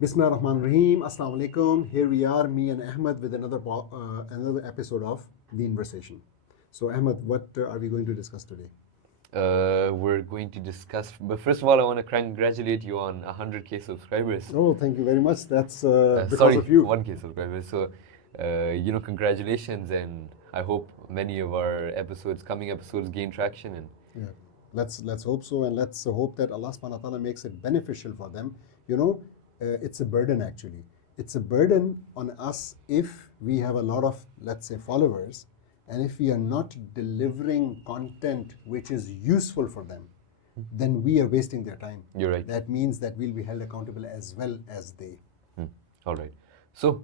Bismillah ar-Rahman ar-Rahim. Assalamu alaikum. Here we are, me and Ahmad, with another episode of Deenversation. So, Ahmad, what are we going to discuss today? We're going to discuss, but first of all, I want to congratulate you on 100K subscribers. Oh, thank you very much. That's because Sorry, of you. 1K subscribers. So, congratulations, and I hope many of our coming episodes, gain traction. And Yeah. Let's hope so, and let's hope that Allah subhanahu wa ta'ala makes it beneficial for them. You know, it's a burden actually. It's a burden on us if we have a lot of, let's say, followers, and if we are not delivering content which is useful for them, then we are wasting their time. You're right. That means that we'll be held accountable as well as they. All right. So,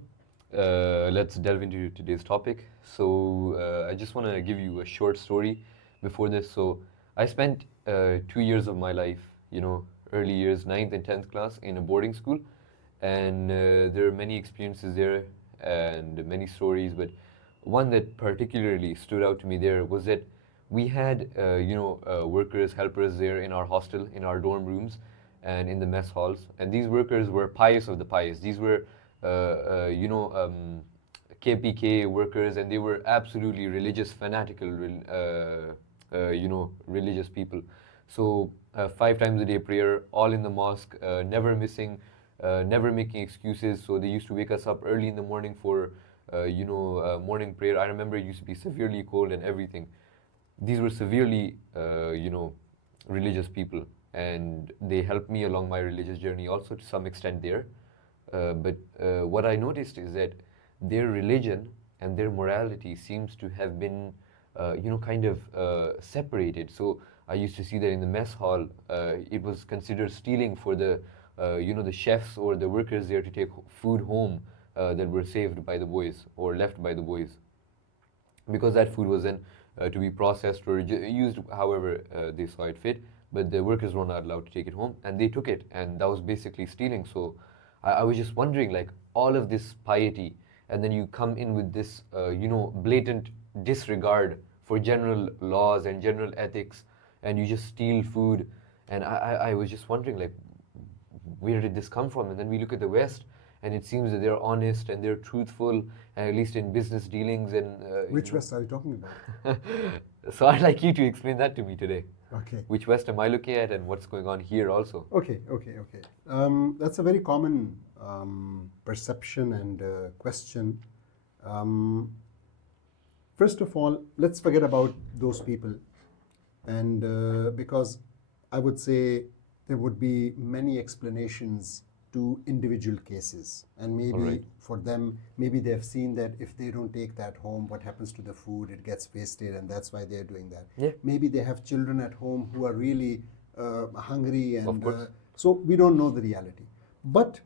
let's delve into today's topic. So, I just want to give you a short story before this. So, I spent 2 years of my life, early years, 9th and 10th class, in a boarding school. And there are many experiences there and many stories. But one that particularly stood out to me there was that we had, workers, helpers there in our hostel, in our dorm rooms, and in the mess halls. And these workers were pious of the pious. These were, KPK workers, and they were absolutely religious, fanatical, religious people. So 5 times a day prayer, all in the mosque, never missing, never making excuses. So they used to wake us up early in the morning for, morning prayer. I remember it used to be severely cold and everything. These were severely, religious people, and they helped me along my religious journey also to some extent there. But what I noticed is that their religion and their morality seems to have been, kind of separated. So I used to see that in the mess hall, it was considered stealing for the, the chefs or the workers there to take food home that were saved by the boys or left by the boys, because that food was then to be processed or used however they saw it fit. But the workers were not allowed to take it home, and they took it, and that was basically stealing. So I was just wondering, like, all of this piety, and then you come in with this, blatant disregard for general laws and general ethics, and you just steal food. And I was just wondering, like, where did this come from? And then we look at the West, and it seems that they're honest and they're truthful, at least in business dealings. And Which West are you talking about? so I'd like you to explain that to me today. Okay. Which West am I looking at, and what's going on here also? Okay. That's a very common perception and question. First of all, let's forget about those people, and because I would say there would be many explanations to individual cases, and maybe Alright. for them, maybe they have seen that if they don't take that home, what happens to the food? It gets wasted, and that's why they're doing that. Yeah. Maybe they have children at home who are really hungry, Of and course. so we don't know the reality. But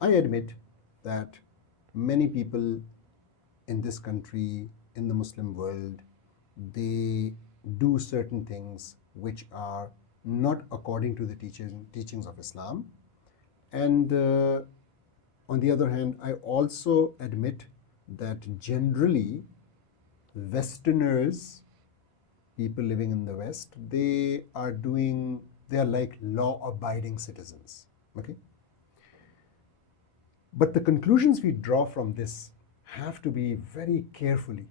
I admit that many people in this country, in the Muslim world, they do certain things which are not according to the teachings of Islam. And on the other hand, I also admit that generally Westerners, people living in the West, they are like law-abiding citizens. Okay? But the conclusions we draw from this have to be very carefully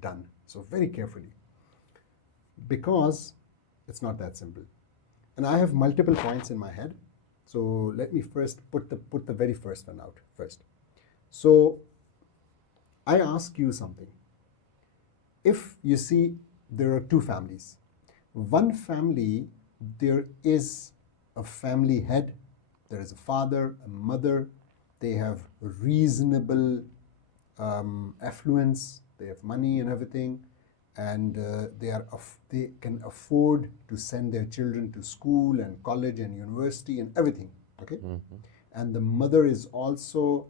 done. So very carefully, because it's not that simple. And I have multiple points in my head. So let me first put the very first one out first. So I ask you something. If you see there are two families. One family, there is a family head. There is a father, a mother. They have reasonable affluence. They have money and everything, and they can afford to send their children to school and college and university and everything. Okay, and the mother is also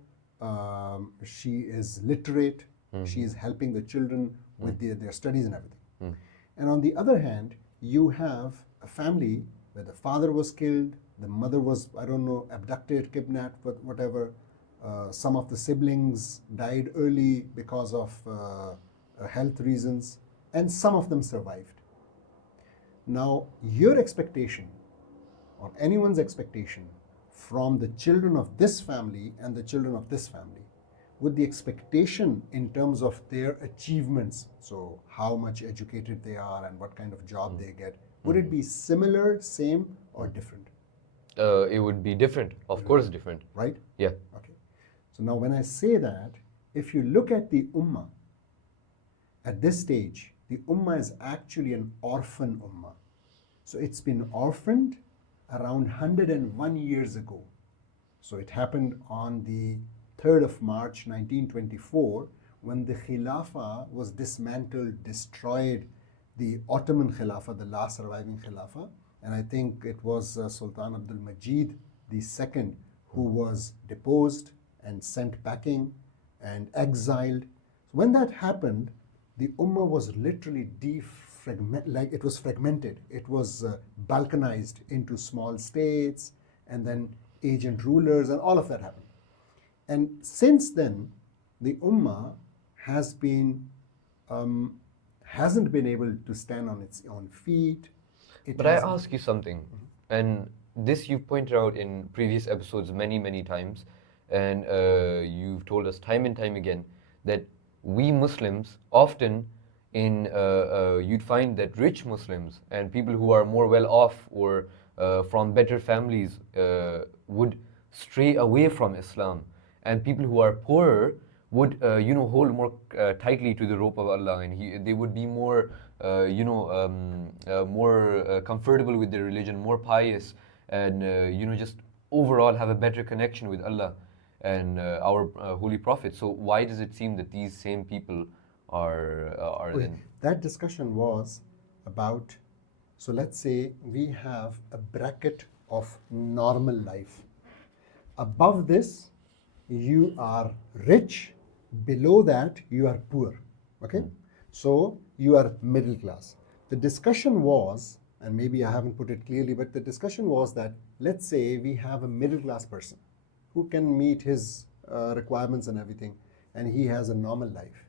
she is literate. She is helping the children with their studies and everything. And on the other hand, you have a family where the father was killed, the mother was, I don't know, abducted, kidnapped, whatever. Some of the siblings died early because of health reasons, and some of them survived. Now, your expectation, or anyone's expectation, from the children of this family and the children of this family? Would the expectation in terms of their achievements, so how much educated they are and what kind of job they get, would it be similar, same, or different? It would be different, of course, different. Right? Yeah. Okay. So now when I say that, if you look at the ummah, at this stage, the ummah is actually an orphan ummah. So it's been orphaned around 101 years ago. So it happened on the 3rd of March 1924 when the Khilafah was dismantled, destroyed, the Ottoman Khilafah, the last surviving Khilafah. And I think it was Sultan Abdul Majid II who was deposed and sent packing and exiled. When that happened, the ummah was literally it was fragmented. It was balkanized into small states, and then agent rulers, and all of that happened. And since then, the ummah has been hasn't been able to stand on its own feet. But I ask you something, and this you've pointed out in previous episodes many times, and you've told us time and time again that we Muslims often you'd find that rich Muslims and people who are more well off or from better families would stray away from Islam, and people who are poorer would hold more tightly to the rope of Allah, and they would be more more comfortable with their religion, more pious, and just overall have a better connection with Allah and our holy prophet. So why does it seem that these same people are then? That discussion was about, so let's say we have a bracket of normal life. Above this, you are rich. Below that, you are poor. Okay? So you are middle class. The discussion was, and maybe I haven't put it clearly, but the discussion was that let's say we have a middle class person who can meet his requirements and everything, and he has a normal life.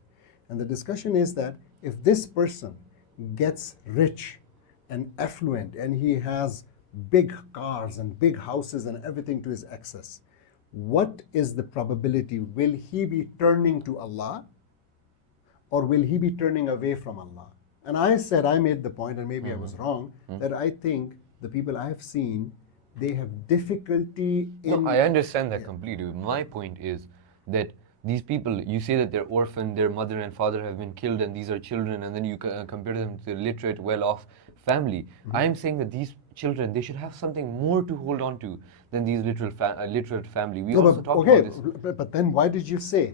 And the discussion is that if this person gets rich and affluent and he has big cars and big houses and everything to his access, what is the probability? Will he be turning to Allah or will he be turning away from Allah? And I made the point, and maybe I was wrong, that I think the people I have seen, they have difficulty in... No, I understand that completely. My point is that these people, you say that they're orphaned, their mother and father have been killed, and these are children, and then you compare them to a literate, well-off family. I am saying that these children, they should have something more to hold on to than these literate family. We also talked about this. But then why did you say?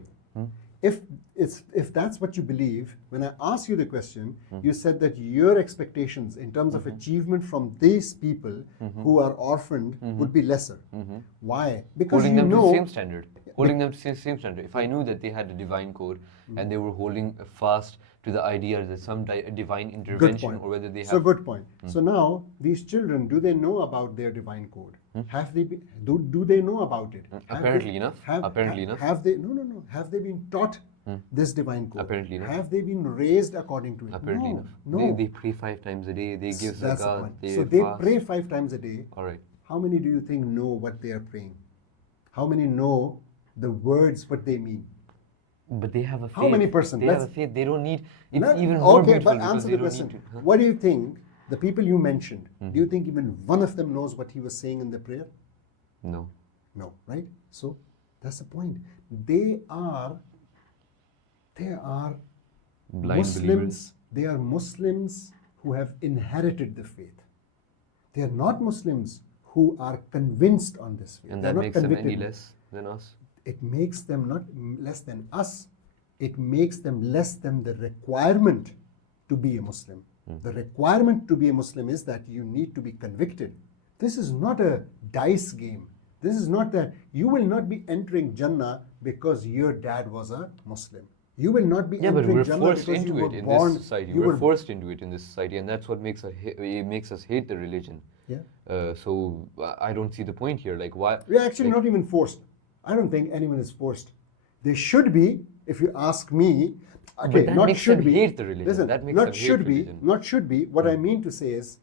If that's what you believe, when I asked you the question, you said that your expectations in terms of achievement from these people who are orphaned would be lesser. Why? Because holding them to the same standard. Holding them to the same standard. If I knew that they had a divine code and they were holding fast to the idea that some divine intervention, or whether they have... So good point. So now, these children, do they know about their divine code? Have they been, do they know about it? Apparently enough. Have they, no. Have they been taught this divine code? Apparently enough. Have they been raised according to it? Apparently enough. No. They pray 5 times a day, they give zakat, they So fast. they pray 5 times a day. All right. How many do you think know what they are praying? How many know the words, what they mean? But they have a faith. How many percent? They have a faith. They don't need... It's even more beautiful but because answer they the don't question. need to... What do you think, the people you mentioned, do you think even one of them knows what he was saying in the prayer? No. No, right? So that's the point. They are Blind Muslims. believers. They are Muslims who have inherited the faith. They are not Muslims who are convinced on this faith. And They're that not makes them convicted. any less than us? It makes them not less than us. It makes them less than the requirement to be a Muslim. The requirement to be a Muslim is that you need to be convicted. This is not a dice game. This is not that you will not be entering Jannah because your dad was a Muslim. You will not be entering Jannah forced because you into were it in born. this society. We're forced into it in this society, and that's what makes us hate the religion. Yeah. So I don't see the point here. Like why? We're actually not even forced. I don't think anyone is forced. They should be, if you ask me. Okay, But that not makes should them be. hate the religion. Listen, That makes not them hate should be. religion. Not should be. What I mean to say is,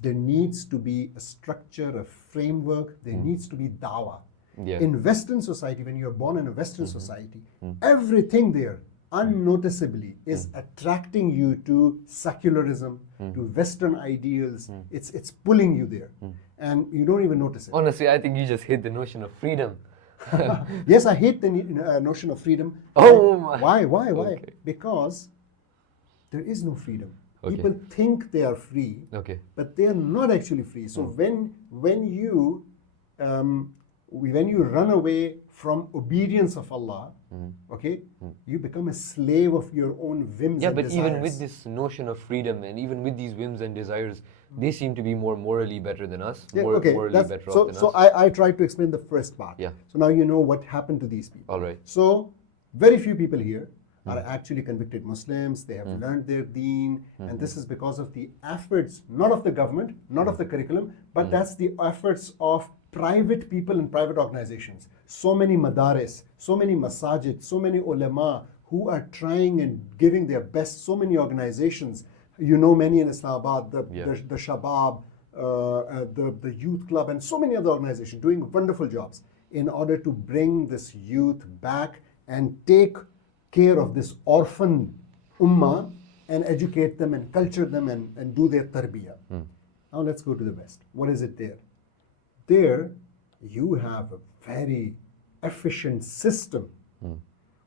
There needs to be a structure, a framework. There needs to be dawah. Yeah. In Western society, when you are born in a Western society, everything there unnoticeably is attracting you to secularism, to Western ideals. It's pulling you there, and you don't even notice it. Honestly, I think you just hate the notion of freedom. Yes, I hate the notion of freedom. Oh my. Why? Okay. Because there is no freedom. Okay. People think they are free, Okay. but they are not actually free. So when you run away from obedience of Allah, okay, you become a slave of your own whims Yeah, and but desires. even with this notion of freedom and even with these whims and desires, they seem to be more morally better than us, Yeah, more okay, morally that's- better so off than so us. I tried to explain the first part. Yeah. So now you know what happened to these people. All right. So very few people here are actually convicted Muslims. They have learned their deen, and this is because of the efforts, not of the government, not of the curriculum, but that's the efforts of private people and private organizations. So many madaris, so many masajid, so many ulama who are trying and giving their best. So many organizations, you know, many in Islamabad, the Shabab, the youth club, and so many other organizations doing wonderful jobs in order to bring this youth back and take care of this orphan ummah and educate them and culture them and do their tarbiyah. Now let's go to the West. What is it there? There you have a very efficient system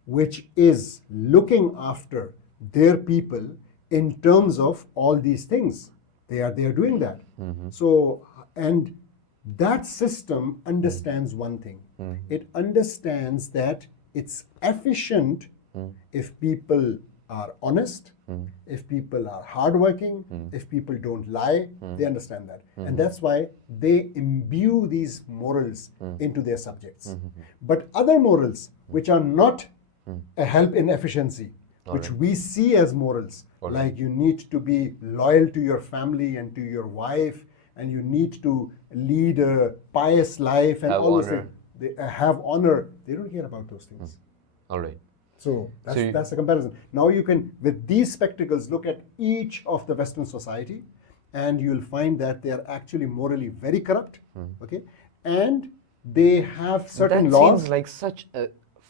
which is looking after their people in terms of all these things. They are doing that. So, and that system understands one thing. It understands that it's efficient if people are honest, if people are hardworking, if people don't lie. They understand that. And that's why they imbue these morals into their subjects. But other morals, which are not a help in efficiency, which we see as morals, like you need to be loyal to your family and to your wife, and you need to lead a pious life and Have all those honor. things. They have honor. They don't care about those things. All right. So you- that's a comparison. Now you can, with these spectacles, look at each of the Western society, and you'll find that they are actually morally very corrupt. Okay, and they have certain That laws. seems like such a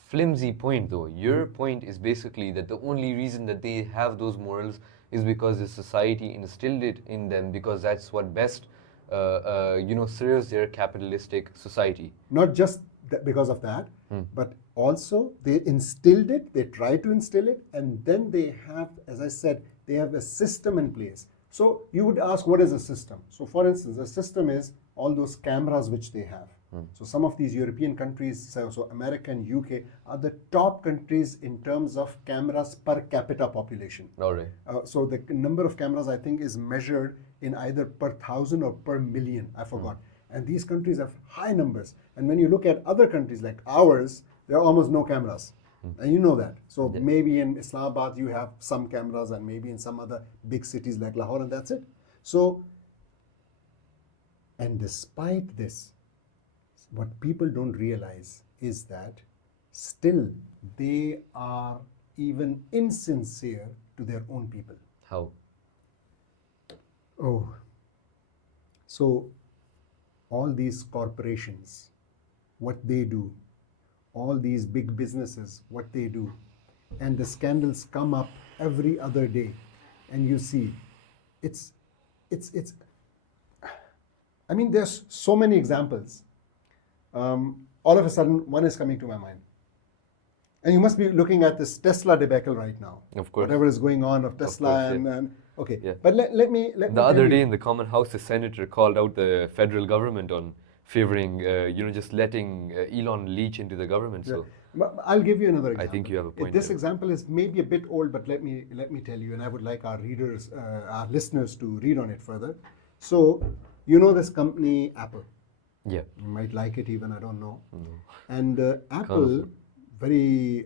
flimsy point, though. Your point is basically that the only reason that they have those morals is because the society instilled it in them, because that's what best, serves their capitalistic society. Not just because of that, but also they instilled it, they try to instill it, and then they have, as I said, they have a system in place. So you would ask, what is a system? So for instance, a system is all those cameras which they have. So some of these European countries, so America and UK, are the top countries in terms of cameras per capita population. All right. So the number of cameras, I think, is measured in either per thousand or per million. I forgot. And these countries have high numbers. And when you look at other countries like ours, there are almost no cameras. And you know that. So maybe in Islamabad you have some cameras, and maybe in some other big cities like Lahore, and that's it. So, and despite this, what people don't realize is that still they are even insincere to their own people. How? Oh, so all these corporations, what they do, all these big businesses, what they do, and the scandals come up every other day, and you see, it's. I mean, there's so many examples. All of a sudden, one is coming to my mind. And you must be looking at this Tesla debacle right now. Of course. Whatever is going on of Tesla course, yeah. and okay. Yeah. But let me The tell other you- day in the Common House, the senator called out the federal government on favoring, just letting Elon leach into the government. So But I'll give you another example. think you have a point This there. example is maybe a bit old, but let me tell you, and I would like our readers, our listeners, to read on it further. So, you know this company Apple. yeah. You might like it even, I don't know. And Apple, very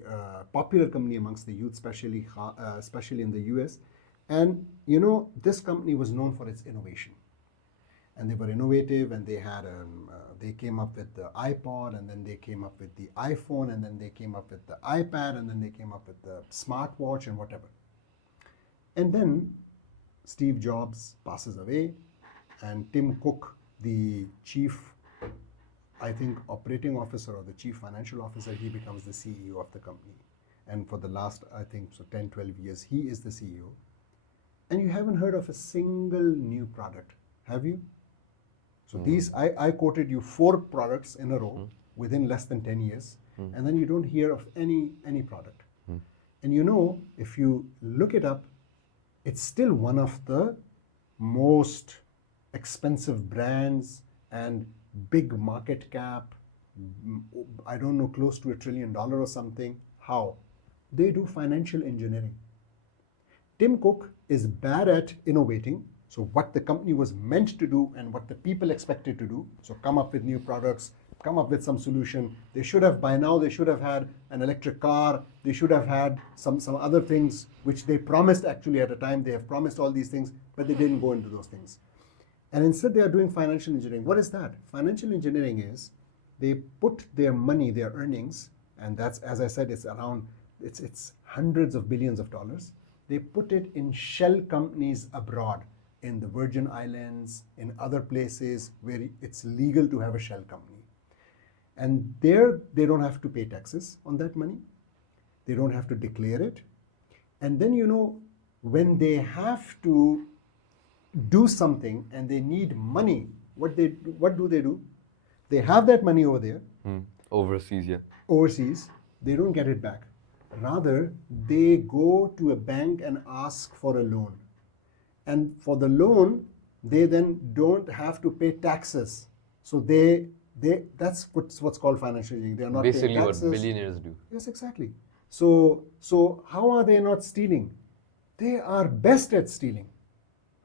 popular company amongst the youth, especially in the US. And you know, this company was known for its innovation. And they were innovative, and they had they came up with the iPod, and then they came up with the iPhone, and then they came up with the iPad, and then they came up with the smartwatch and whatever. And then Steve Jobs passes away, and Tim Cook, the chief, I think, operating officer or the chief financial officer, he becomes the CEO of the company. And for the last, I think, so 10, 12 years, he is the CEO. And you haven't heard of a single new product, have you? So these, I quoted you 4 products in a row within less than 10 years, and then you don't hear of any product. And you know, if you look it up, it's still one of the most expensive brands and big market cap, I don't know, close to $1 trillion or something. How? They do financial engineering. Tim Cook is bad at innovating. So what the company was meant to do and what the people expected to do. So come up with new products, come up with some solution. They should have, by now, they should have had an electric car. They should have had some other things which they promised actually at a time. They have promised all these things, but they didn't go into those things. And instead they are doing financial engineering. What is that? Financial engineering is they put their money, their earnings, and that's, as I said, it's around, it's hundreds of billions of dollars. They put it in shell companies abroad, in the Virgin Islands, in other places where it's legal to have a shell company. And there, they don't have to pay taxes on that money. They don't have to declare it. And then, you know, when they have to do something and they need money, what do they do? They have that money over there. Overseas, yeah. Overseas, they don't get it back. Rather, they go to a bank and ask for a loan. And for the loan, they then don't have to pay taxes. So that's what's called financial engineering. They are not basically paying taxes. What billionaires do. Yes, exactly. So how are they not stealing? They are best at stealing,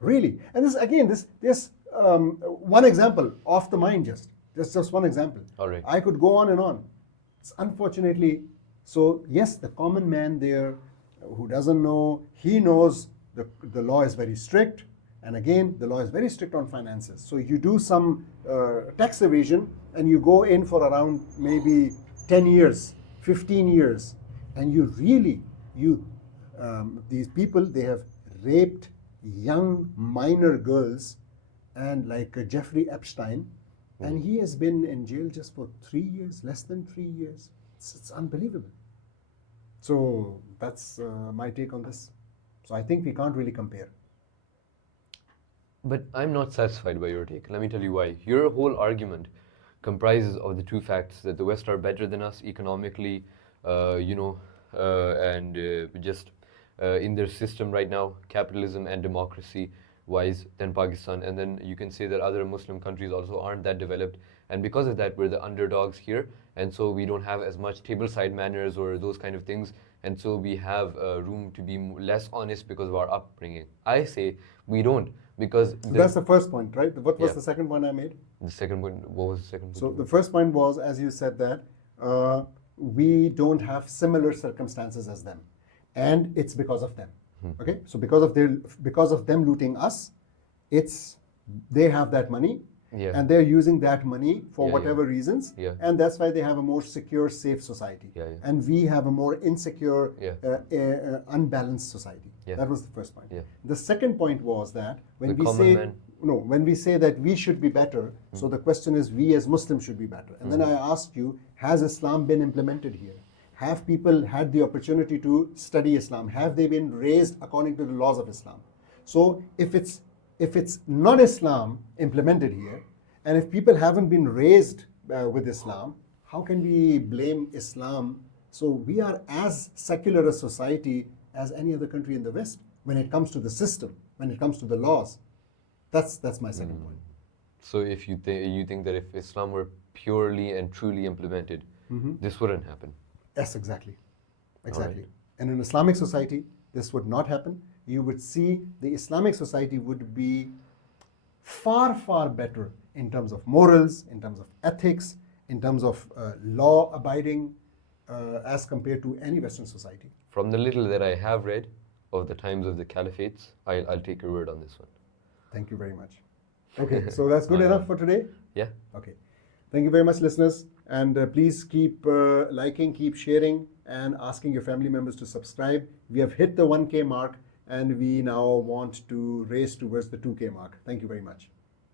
really. And this again, this one example off the mind, just one example. All right. I could go on and on. It's unfortunately, so yes, the common man there who doesn't know, he knows the law is very strict. And again, the law is very strict on finances. So you do some tax evasion and you go in for around maybe 10 years, 15 years. And you really, these people, they have raped young minor girls, and like Jeffrey Epstein, and he has been in jail just for 3 years, less than 3 years. It's unbelievable. So that's my take on this. So I think we can't really compare. But I'm not satisfied by your take. Let me tell you why. Your whole argument comprises of the 2 facts that the West are better than us economically, and just in their system right now, capitalism and democracy wise, than Pakistan. And then you can say that other Muslim countries also aren't that developed. And because of that, we're the underdogs here. And so we don't have as much tableside manners or those kind of things. And so we have room to be less honest because of our upbringing. I say we don't, because that's the first point, right? What was the second point I made? The second point, what was the second point? So the first point was, as you said, that we don't have similar circumstances as them, and it's because of them. Okay, so because of them looting us, they have that money. Yeah. And they're using that money for whatever reasons, and that's why they have a more secure, safe society. And we have a more insecure, unbalanced society. That was the first point. The second point was that when we say that we should be better, so the question is, we as Muslims should be better. And then I asked you, has Islam been implemented here? Have people had the opportunity to study Islam? Have they been raised according to the laws of Islam? So if it's not Islam implemented here, and if people haven't been raised with Islam, how can we blame Islam? So we are as secular a society as any other country in the West when it comes to the system, when it comes to the laws. That's my second point. So if you think that if Islam were purely and truly implemented, this wouldn't happen. Yes, exactly. Right. And in Islamic society, this would not happen. You would see the Islamic society would be far, far better in terms of morals, in terms of ethics, in terms of law abiding, as compared to any Western society. From the little that I have read of the times of the caliphates, I'll take your word on this one. Thank you very much. Okay, so that's good enough for today? Yeah. Okay. Thank you very much, listeners. And please keep liking, keep sharing, and asking your family members to subscribe. We have hit the 1K mark, and we now want to race towards the 2K mark. Thank you very much.